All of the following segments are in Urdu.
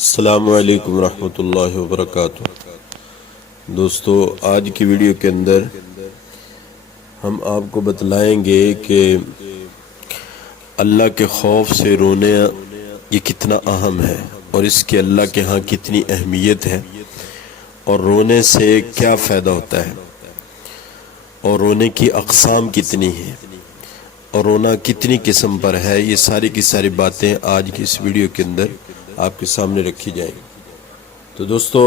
السلام علیکم ورحمۃ اللہ وبرکاتہ۔ دوستو، آج کی ویڈیو کے اندر ہم آپ کو بتلائیں گے کہ اللہ کے خوف سے رونا یہ کتنا اہم ہے اور اس کی اللہ کے ہاں کتنی اہمیت ہے، اور رونے سے کیا فائدہ ہوتا ہے، اور رونے کی اقسام کتنی ہیں، اور رونا کتنی قسم پر ہے۔ یہ ساری کی ساری باتیں آج کی اس ویڈیو کے اندر آپ کے سامنے رکھی جائیں گی۔ تو دوستو،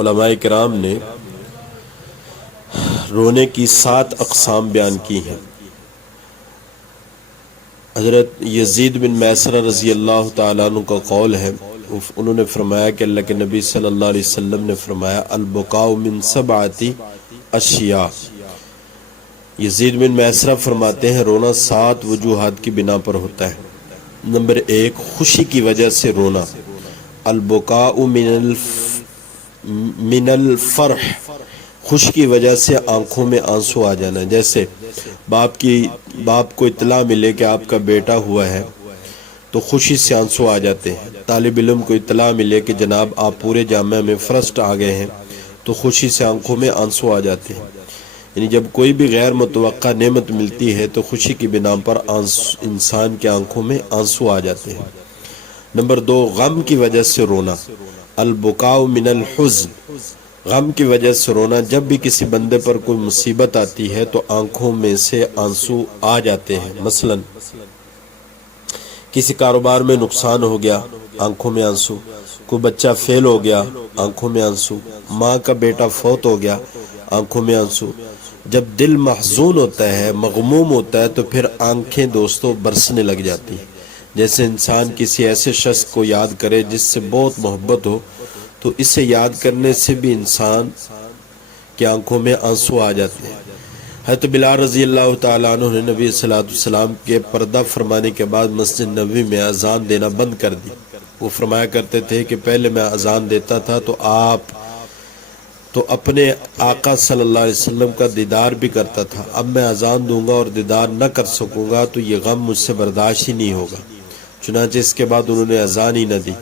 علماء کرام نے رونے کی 7 اقسام بیان کی ہیں۔ حضرت یزید بن میسرہ رضی اللہ تعالیٰ عنہ کا قول ہے، انہوں نے فرمایا کہ اللہ کے نبی صلی اللہ علیہ وسلم نے فرمایا البکاء من 7 اشیاء۔ یزید بن میسرہ فرماتے ہیں رونا 7 وجوہات کی بنا پر ہوتا ہے۔ نمبر 1، خوشی کی وجہ سے رونا، البکاء من الفرح، خوشی کی وجہ سے آنکھوں میں آنسو آ جانا۔ جیسے باپ کو اطلاع ملے کہ آپ کا بیٹا ہوا ہے تو خوشی سے آنسو آ جاتے ہیں۔ طالب علم کو اطلاع ملے کہ جناب آپ پورے جامعہ میں فرسٹ آ گئے ہیں تو خوشی سے آنکھوں میں آنسو آ جاتے ہیں۔ یعنی جب کوئی بھی غیر متوقع نعمت ملتی ہے تو خوشی کی بنا پر انسان کے آنکھوں میں آنسو آ جاتے ہیں۔ نمبر 2، غم کی وجہ سے رونا، البکاء من الحزن، غم کی وجہ سے رونا۔ جب بھی کسی بندے پر کوئی مصیبت آتی ہے تو آنکھوں میں سے آنسو آ جاتے ہیں۔ مثلا کسی کاروبار میں نقصان ہو گیا، آنکھوں میں آنسو، کوئی بچہ فیل ہو گیا، آنکھوں میں آنسو، ماں کا بیٹا فوت ہو گیا، آنکھوں میں آنسو۔ جب دل محزون ہوتا ہے، مغموم ہوتا ہے تو پھر آنکھیں دوستوں برسنے لگ جاتی ہیں۔ جیسے انسان کسی ایسے شخص کو یاد کرے جس سے بہت محبت ہو تو اسے یاد کرنے سے بھی انسان کی آنکھوں میں آنسو آ جاتے ہیں۔ حضرت بلال رضی اللہ تعالیٰ عنہ نے نبی صلی اللہ علیہ وسلم کے پردہ فرمانے کے بعد مسجد نبوی میں اذان دینا بند کر دی۔ وہ فرمایا کرتے تھے کہ پہلے میں اذان دیتا تھا تو اپنے آقا صلی اللہ علیہ وسلم کا دیدار بھی کرتا تھا، اب میں اذان دوں گا اور دیدار نہ کر سکوں گا تو یہ غم مجھ سے برداشت ہی نہیں ہوگا۔ چنانچہ اس کے بعد انہوں نے اذان ہی نہ دی۔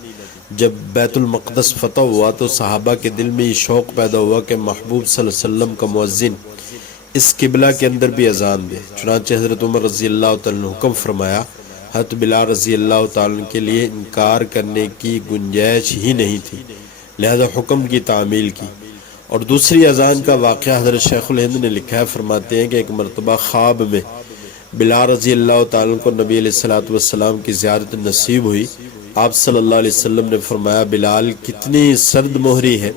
جب بیت المقدس فتح ہوا تو صحابہ کے دل میں یہ شوق پیدا ہوا کہ محبوب صلی اللہ علیہ وسلم کا مؤذن اس قبلہ کے اندر بھی اذان دے۔ چنانچہ حضرت عمر رضی اللہ تعالیٰ نے حکم فرمایا، حضرت بلال رضی اللہ تعالیٰ کے لیے انکار کرنے کی گنجائش ہی نہیں تھی، لہذا حکم کی تعمیل کی۔ اور دوسری اذان کا واقعہ حضرت شیخ الہند نے لکھا ہے، فرماتے ہیں کہ ایک مرتبہ خواب میں بلال رضی اللہ تعالیٰ کو نبی علیہ الصلوۃ والسلام کی زیارت نصیب ہوئی۔ آپ صلی اللہ علیہ وسلم نے فرمایا بلال کتنی سرد مہری ہے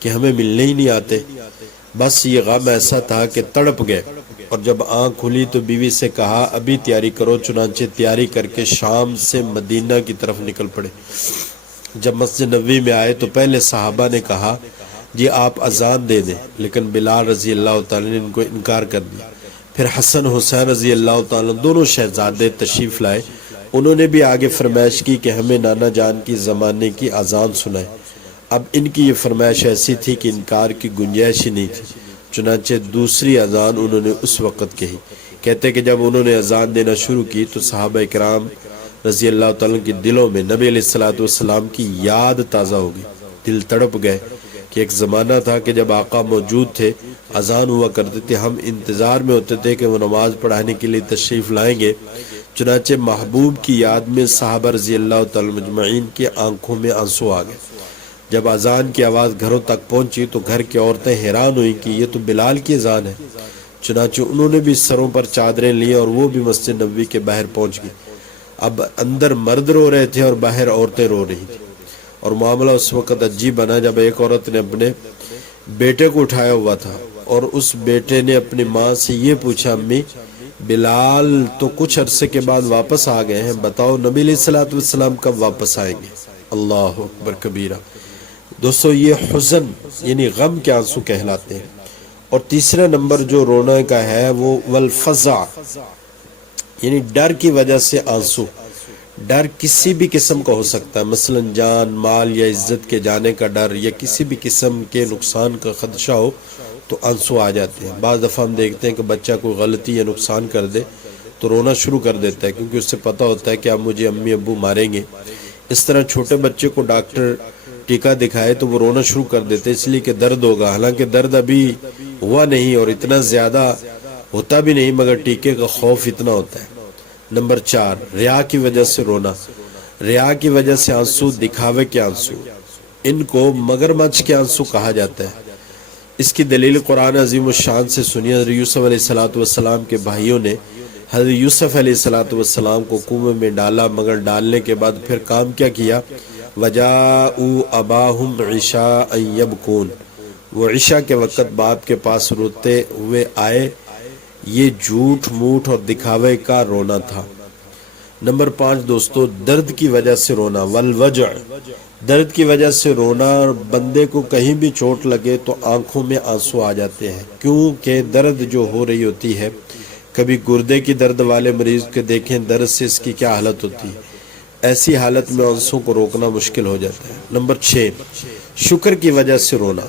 کہ ہمیں ملنے ہی نہیں آتے۔ بس یہ غم ایسا تھا کہ تڑپ گئے، اور جب آنکھ کھلی تو بیوی سے کہا ابھی تیاری کرو، چنانچہ تیاری کر کے شام سے مدینہ کی طرف نکل پڑے۔ جب مسجد نبوی میں آئے تو پہلے صحابہ نے کہا جی آپ اذان دے دیں، لیکن بلال رضی اللہ تعالیٰ نے ان کو انکار کر دیا۔ پھر حسن حسین رضی اللہ تعالیٰ دونوں شہزادے تشریف لائے، انہوں نے بھی آگے فرمائش کی کہ ہمیں نانا جان کی زمانے کی اذان سنائے۔ اب ان کی یہ فرمائش ایسی تھی کہ انکار کی گنجائش ہی نہیں تھی، چنانچہ دوسری اذان انہوں نے اس وقت کہی۔ کہتے کہ جب انہوں نے اذان دینا شروع کی تو صحابہ کرام رضی اللہ تعالیٰ کے دلوں میں نبی علیہ الصلوۃ والسلام کی یاد تازہ ہو گئی، دل تڑپ گئے کہ ایک زمانہ تھا کہ جب آقا موجود تھے، اذان ہوا کرتے تھے، ہم انتظار میں ہوتے تھے کہ وہ نماز پڑھانے کے لیے تشریف لائیں گے۔ چنانچہ محبوب کی یاد میں صحابہ رضی اللہ تعالیٰ مجمعین کی آنکھوں میں آنسو آ گئے۔ جب اذان کی آواز گھروں تک پہنچی تو گھر کی عورتیں حیران ہوئیں کہ یہ تو بلال کی اذان ہے۔ چنانچہ انہوں نے بھی سروں پر چادریں لی اور وہ بھی مسجد نبوی کے باہر پہنچ گئی۔ اب اندر مرد رو رہے تھے اور باہر عورتیں رو رہی تھیں، اور معاملہ اس وقت عجیب بنا جب ایک عورت نے اپنے بیٹے کو اٹھایا ہوا تھا اور اس بیٹے نے اپنی ماں سے یہ پوچھا امی بلال تو کچھ عرصے کے بعد واپس آ گئے ہیں، بتاؤ نبی علیہ الصلوۃ والسلام کب واپس آئیں گے؟ اللہ اکبر کبیرہ۔ دوستو یہ حزن یعنی غم کے آنسو کہلاتے ہیں۔ اور تیسرا نمبر جو رونے کا ہے وہ والفزع، یعنی ڈر کی وجہ سے آنسو۔ ڈر کسی بھی قسم کا ہو سکتا ہے، مثلا جان مال یا عزت کے جانے کا ڈر یا کسی بھی قسم کے نقصان کا خدشہ ہو تو آنسو آ جاتے ہیں۔ بعض دفعہ ہم دیکھتے ہیں کہ بچہ کوئی غلطی یا نقصان کر دے تو رونا شروع کر دیتا ہے، کیونکہ اس سے پتہ ہوتا ہے کہ اب مجھے امی ابو ماریں گے، اس طرح چھوٹے بچے کو ڈاکٹر ٹیکا دکھائے تو وہ رونا شروع کر دیتے اس لیے کہ درد ہوگا، حالانکہ درد ابھی ہوا نہیں اور اتنا زیادہ ہوتا بھی نہیں، مگر ٹیکے کا خوف اتنا ہوتا ہے۔ نمبر 4، ریا کی وجہ سے رونا۔ ریا کی وجہ سے آنسو، دکھاوے کے آنسو، ان کو مگرمچھ کے آنسو کہا جاتا ہے۔ اس کی دلیل قرآن عظیم الشان سے سنی۔ حضرت یوسف علیہ السلام کے بھائیوں نے حضرت یوسف علیہ السلام کو کنویں میں ڈالا، مگر ڈالنے کے بعد پھر کام کیا کیا؟ وَجَاءُوا أَبَاهُمْ عِشَاءً يَبْكُونَ، وہ عشاء کے وقت باپ کے پاس روتے ہوئے آئے۔ یہ جھوٹ موٹ اور دکھاوے کا رونا تھا۔ نمبر 5 دوستو، درد کی وجہ سے رونا، والوجع، درد کی وجہ سے رونا۔ اور بندے کو کہیں بھی چوٹ لگے تو آنکھوں میں آنسو آ جاتے ہیں، کیونکہ درد جو ہو رہی ہوتی ہے۔ کبھی گردے کی درد والے مریض کے دیکھیں درد سے اس کی کیا حالت ہوتی ہے، ایسی حالت میں آنسوں کو روکنا مشکل ہو جاتا ہے۔ نمبر 6، شکر کی وجہ سے رونا۔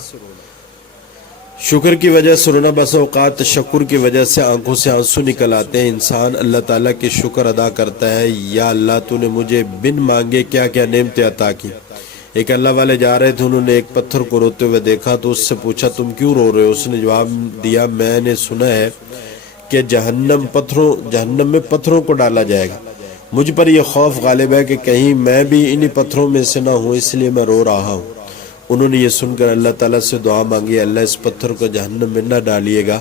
شکر کی وجہ سے رونا، بس اوقات تشکر کی وجہ سے آنکھوں سے آنسو نکل آتے ہیں۔ انسان اللہ تعالیٰ کی شکر ادا کرتا ہے، یا اللہ تو نے مجھے بن مانگے کیا کیا نعمتیں عطا کی۔ ایک اللہ والے جا رہے تھے، انہوں نے ایک پتھر کو روتے ہوئے دیکھا تو اس سے پوچھا تم کیوں رو رہے ہو؟ اس نے جواب دیا میں نے سنا ہے کہ جہنم میں پتھروں کو ڈالا جائے گا، مجھ پر یہ خوف غالب ہے کہ کہیں میں بھی انہی پتھروں میں سے نہ ہوں، اس لیے میں رو رہا ہوں۔ انہوں نے یہ سن کر اللہ تعالیٰ سے دعا مانگی، اللہ اس پتھر کو جہنم میں نہ ڈالیے گا۔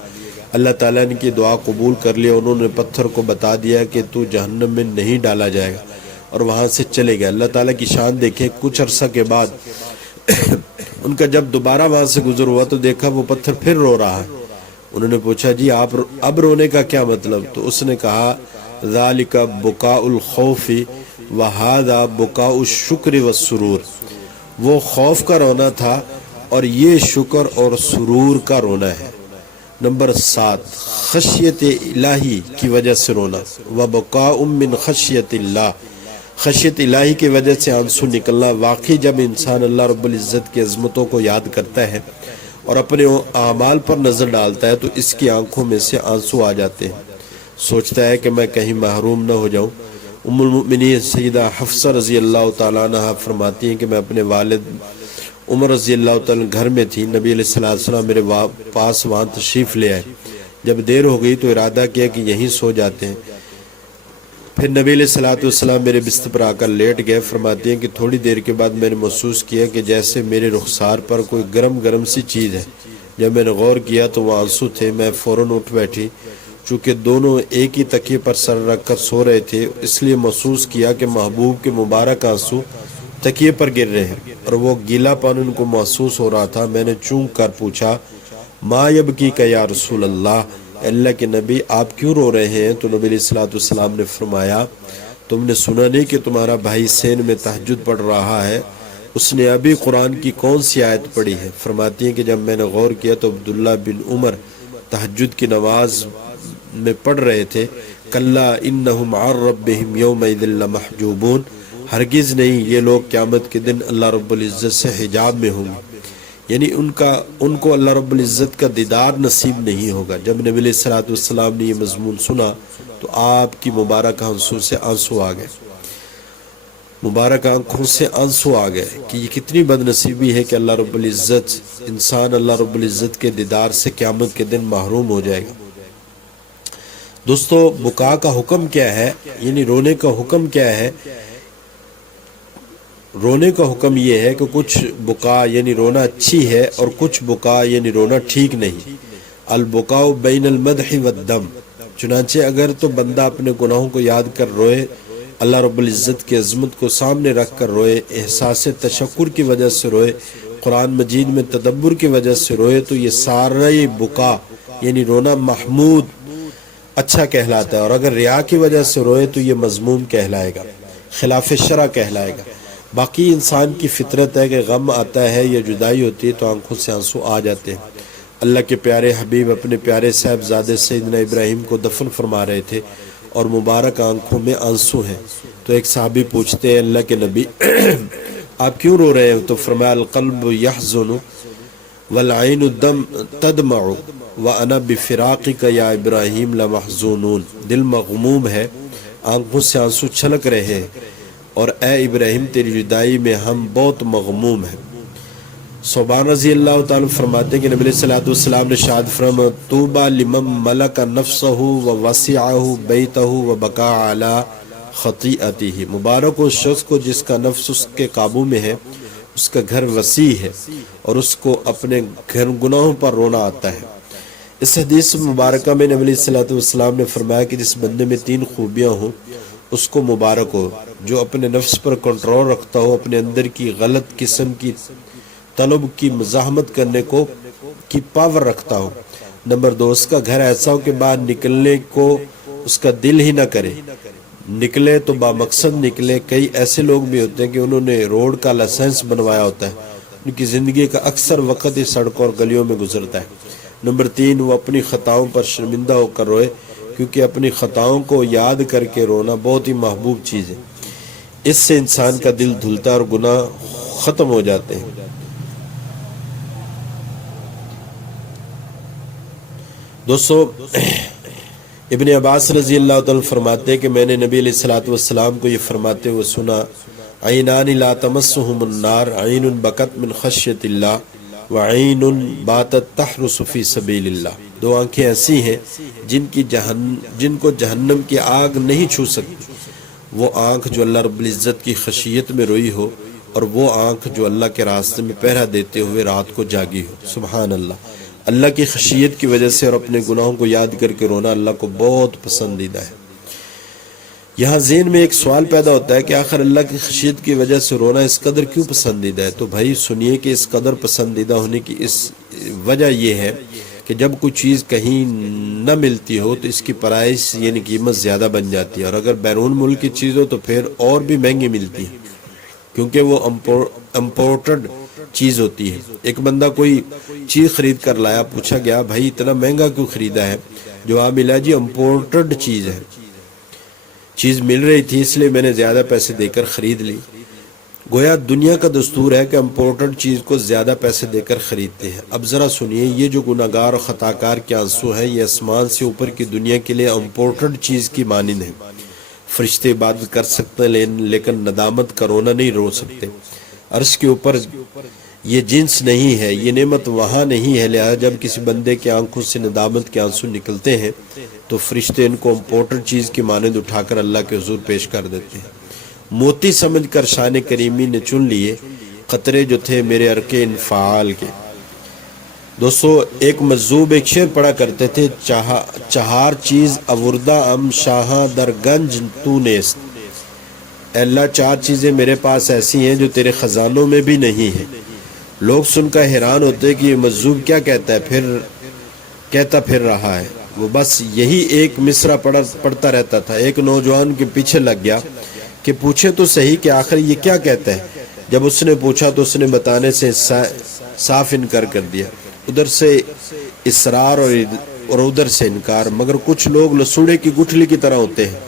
اللہ تعالیٰ نے کی دعا قبول کر لیا۔ انہوں نے پتھر کو بتا دیا کہ تو جہنم میں نہیں ڈالا جائے گا، اور وہاں سے چلے گئے۔ اللہ تعالیٰ کی شان دیکھیں، کچھ عرصہ کے بعد ان کا جب دوبارہ وہاں سے گزر ہوا تو دیکھا وہ پتھر پھر رو رہا ہے۔ انہوں نے پوچھا جی آپ اب رونے کا کیا مطلب؟ تو اس نے کہا ذالک بکاء الخوف وہذا بکاء الشکر والسرور، وہ خوف کا رونا تھا اور یہ شکر اور سرور کا رونا ہے۔ نمبر 7، خشیت الہی کی وجہ سے رونا، وبکاء من خشیت اللہ، خشیت الہی کی وجہ سے آنسو نکلنا۔ واقعی جب انسان اللہ رب العزت کی عظمتوں کو یاد کرتا ہے اور اپنے اعمال پر نظر ڈالتا ہے تو اس کی آنکھوں میں سے آنسو آ جاتے ہیں، سوچتا ہے کہ میں کہیں محروم نہ ہو جاؤں۔ ام المؤمنین سیدہ حفصہ رضی اللہ تعالیٰ عنہ فرماتی ہیں کہ میں اپنے والد عمر رضی اللہ تعالیٰ گھر میں تھی، نبی علیہ السلام میرے پاس وہاں تشریف لے آئے۔ جب دیر ہو گئی تو ارادہ کیا کہ یہیں سو جاتے ہیں۔ پھر نبی علیہ السلام میرے بستر پر آ کر لیٹ گئے۔ فرماتی ہیں کہ تھوڑی دیر کے بعد میں نے محسوس کیا کہ جیسے میرے رخسار پر کوئی گرم سی چیز ہے۔ جب میں نے غور کیا تو وہ آنسو تھے۔ میں فوراً اٹھ بیٹھی، چونکہ دونوں ایک ہی تکیے پر سر رکھ کر سو رہے تھے، اس لیے محسوس کیا کہ محبوب کے مبارک آنسو تکیے پر گر رہے ہیں اور وہ گیلا پن ان کو محسوس ہو رہا تھا۔ میں نے چونک کر پوچھا ما یبکی کا یا رسول اللہ، اللہ کے نبی آپ کیوں رو رہے ہیں؟ تو نبی علیہ السلام نے فرمایا تم نے سنا نہیں کہ تمہارا بھائی سین میں تہجد پڑھ رہا ہے؟ اس نے ابھی قرآن کی کون سی آیت پڑھی ہے؟ فرماتی ہیں کہ جب میں نے غور کیا تو عبداللہ بن عمر تہجد کی نماز میں پڑھ رہے تھے، کلا انہم عن ربہم یومئذ لمحجوبون، ہرگز نہیں یہ لوگ قیامت کے دن اللہ رب العزت سے حجاب میں ہوں گے، یعنی ان کو اللہ رب العزت کا دیدار نصیب نہیں ہوگا۔ جب نبی علیہ السلام نے یہ مضمون سنا تو آپ کی مبارک آنکھوں سے آنسو آ گئے، مبارک آنکھوں سے آنسو آ گئے کہ یہ کتنی بد نصیبی ہے کہ اللہ رب العزت، انسان اللہ رب العزت کے دیدار سے قیامت کے دن محروم ہو جائے گا۔ دوستو بکا کا حکم کیا ہے، یعنی رونے کا حکم کیا ہے؟ رونے کا حکم یہ ہے کہ کچھ بکا یعنی رونا اچھی ہے اور کچھ بکا یعنی رونا ٹھیک نہیں۔ البکاء بین المدح والدم، چنانچہ اگر تو بندہ اپنے گناہوں کو یاد کر روئے، اللہ رب العزت کی عظمت کو سامنے رکھ کر روئے، احساس تشکر کی وجہ سے روئے، قرآن مجید میں تدبر کی وجہ سے روئے، تو یہ سارا بکا یعنی رونا محمود اچھا کہلاتا ہے۔ اور اگر ریا کی وجہ سے روئے تو یہ مذموم کہلائے گا، خلاف شرع کہلائے گا۔ باقی انسان کی فطرت ہے کہ غم آتا ہے یا جدائی ہوتی ہے تو آنکھوں سے آنسو آ جاتے ہیں۔ اللہ کے پیارے حبیب اپنے پیارے صاحبزادے سیدنا ابراہیم کو دفن فرما رہے تھے اور مبارک آنکھوں میں آنسو ہیں، تو ایک صحابی پوچھتے ہیں اللہ کے نبی آپ کیوں رو رہے ہیں؟ تو فرمایا القلب یحزن والعین تدمع وانا بفراقک یا ابراہیم لمحزونون، دل مغموم ہے، آنکھوں سے آنسو چھلک رہے ہیں اور اے ابراہیم تیری جدائی میں ہم بہت مغموم ہیں۔ صوبان رضی اللہ تعالیٰ فرماتے ہیں کہ نبی صلی اللہ علیہ وسلم نے ارشاد فرمایا طوبیٰ لمن ملک نفسہ ووسعہ بیتہ وبقى علی خطیئتہ، مبارک اس شخص کو جس کا نفس اس کے قابو میں ہے، اس کا گھر وسیع ہے اور اس کو اپنے گناہوں پر رونا آتا ہے۔ اس حدیث مبارکہ میں نبی صلی اللہ علیہ وسلم نے فرمایا کہ جس بندے میں 3 خوبیاں ہوں اس کو مبارک ہو، جو اپنے نفس پر کنٹرول رکھتا ہو، اپنے اندر کی غلط قسم کی طلب کی مزاحمت کرنے کی پاور رکھتا ہو۔ نمبر 2، اس کا گھر ایسا ہو کہ باہر نکلنے کو اس کا دل ہی نہ کرے، نکلے تو با مقصد نکلے۔ کئی ایسے لوگ بھی ہوتے ہیں کہ انہوں نے روڈ کا لائسنس بنوایا ہوتا ہے، ان کی زندگی کا اکثر وقت ہی سڑکوں اور گلیوں میں گزرتا ہے۔ نمبر 3، وہ اپنی خطاؤں پر شرمندہ ہو کر روئے، کیونکہ اپنی خطاؤں کو یاد کر کے رونا بہت ہی محبوب چیز ہے، اس سے انسان کا دل دھلتا ہے اور گناہ ختم ہو جاتے ہیں۔ دوستو، ابن عباس رضی اللہ تعالیٰ فرماتے ہیں کہ میں نے نبی علیہ الصلوۃ والسلام کو یہ فرماتے ہوئے سنا عینان لا تمسہم النار، عین بکت من خشیت اللہ وعین باتت تحرس فی سبیل اللہ۔ 2 آنکھیں ایسی ہیں جن کو جہنم کی آگ نہیں چھو سکتی، وہ آنکھ جو اللہ رب العزت کی خشیت میں روئی ہو، اور وہ آنکھ جو اللہ کے راستے میں پہرا دیتے ہوئے رات کو جاگی ہو۔ سبحان اللہ، اللہ کی خشیت کی وجہ سے اور اپنے گناہوں کو یاد کر کے رونا اللہ کو بہت پسندیدہ ہے۔ یہاں ذہن میں ایک سوال پیدا ہوتا ہے کہ آخر اللہ کی خشیت کی وجہ سے رونا اس قدر کیوں پسندیدہ ہے؟ تو بھائی سنیے کہ اس قدر پسندیدہ ہونے کی اس وجہ یہ ہے کہ جب کوئی چیز کہیں نہ ملتی ہو تو اس کی پرائس یعنی قیمت زیادہ بن جاتی ہے، اور اگر بیرون ملک کی چیز ہو تو پھر اور بھی مہنگی ملتی ہے، کیونکہ وہ امپورٹڈ چیز ہوتی ہے۔ ایک بندہ کوئی چیز خرید کر لایا، پوچھا گیا بھائی اتنا مہنگا کیوں خریدا ہے؟ جواب ملا جی امپورٹڈ چیز ہے، چیز مل رہی تھی اس لیے میں نے زیادہ پیسے دے کر خرید لی۔ گویا دنیا کا دستور ہے کہ امپورٹڈ چیز کو زیادہ پیسے دے کر خریدتے ہیں۔ اب ذرا سنیے، یہ جو گناہگار اور خطاکار کے آنسو ہیں یہ آسمان سے اوپر کی دنیا کے لیے امپورٹڈ چیز کی مانند ہیں۔ فرشتے عبادت کر سکتے ہیں لیکن ندامت کا رونا نہیں رو سکتے۔ عرش کے اوپر یہ جنس نہیں ہے، یہ نعمت وہاں نہیں ہے، لہذا جب کسی بندے کے آنکھوں سے ندامت کے آنسو نکلتے ہیں تو فرشتے ان کو امپورٹنٹ چیز کی مانند اٹھا کر اللہ کے حضور پیش کر دیتے ہیں۔ موتی سمجھ کر شان کریمی نے چن لیے قطرے جو تھے میرے عرق انفعال کے۔ دوستو، ایک مجذوب ایک شعر پڑھا کرتے تھے، چہار چیز اوردہ ام شاہاں در گنج تو نیست۔ اے اللہ 4 چیزیں میرے پاس ایسی ہیں جو تیرے خزانوں میں بھی نہیں ہیں۔ لوگ سن کر حیران ہوتے کہ یہ مجذوب کیا کہتا ہے، کہتا پھر رہا ہے۔ وہ بس یہی ایک مصرع پڑھتا رہتا تھا۔ ایک نوجوان کے پیچھے لگ گیا کہ پوچھے تو صحیح کہ آخر یہ کیا کہتا ہے۔ جب اس نے پوچھا تو اس نے بتانے سے صاف انکار کر دیا، ادھر سے اصرار اور ادھر سے انکار۔ مگر کچھ لوگ لسوڑے کی گٹھلی کی طرح ہوتے ہیں،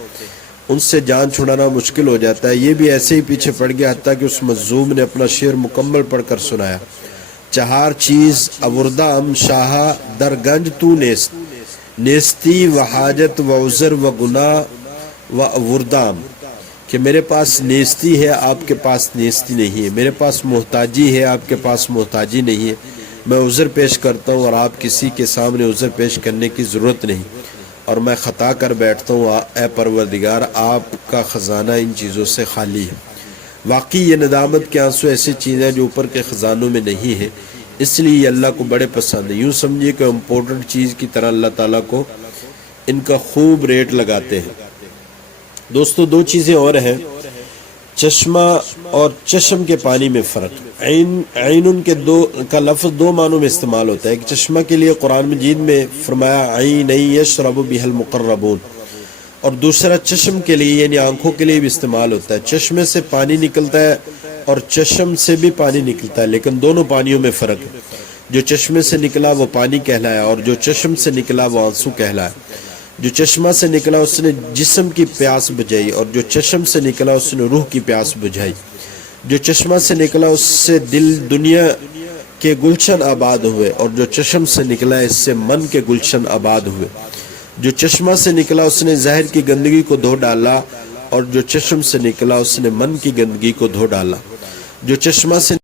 ان سے جان چھڑانا مشکل ہو جاتا ہے۔ یہ بھی ایسے ہی پیچھے پڑ گیا حتیٰ کہ اس مظلوم نے اپنا شعر مکمل پڑھ کر سنایا۔ 4 چیز اوردہ ام شاہ در گنج تو نیست، نیستی و حاجت و عذر و گناہ و اوردام، کہ میرے پاس نیستی ہے آپ کے پاس نیستی نہیں ہے، میرے پاس محتاجی ہے آپ کے پاس محتاجی نہیں ہے، میں عذر پیش کرتا ہوں اور آپ کسی کے سامنے عذر پیش کرنے کی ضرورت نہیں، اور میں خطا کر بیٹھتا ہوں، اے پروردگار آپ کا خزانہ ان چیزوں سے خالی ہے۔ واقعی یہ ندامت کے آنسو ایسی چیزیں جو اوپر کے خزانوں میں نہیں ہے، اس لیے یہ اللہ کو بڑے پسند ہے۔ یوں سمجھیے کہ امپورٹنٹ چیز کی طرح اللہ تعالیٰ کو ان کا خوب ریٹ لگاتے ہیں۔ دوستو، 2 چیزیں اور ہیں، چشمہ اور چشم کے پانی میں فرق۔ عین کے کا لفظ 2 معنوں میں استعمال ہوتا ہے۔ ایک چشمہ کے لیے قرآن مجید میں فرمایا عین یشرب بها المقربون، اور دوسرا چشم کے لیے یعنی آنکھوں کے لیے بھی استعمال ہوتا ہے۔ چشمے سے پانی نکلتا ہے اور چشم سے بھی پانی نکلتا ہے، لیکن دونوں پانیوں میں فرق ہے۔ جو چشمے سے نکلا وہ پانی کہلایا، اور جو چشم سے نکلا وہ آنسو کہلایا۔ جو چشمہ سے نکلا اس نے جسم کی پیاس بجھائی، اور جو چشم سے نکلا اس نے روح کی پیاس بجھائی۔ جو چشمہ سے نکلا اس سے دنیا کے گلشن آباد ہوئے، اور جو چشم سے نکلا اس سے من کے گلشن آباد ہوئے۔ جو چشمہ سے نکلا اس نے ظاہر کی گندگی کو دھو ڈالا، اور جو چشم سے نکلا اس نے من کی گندگی کو دھو ڈالا۔ جو چشمہ سے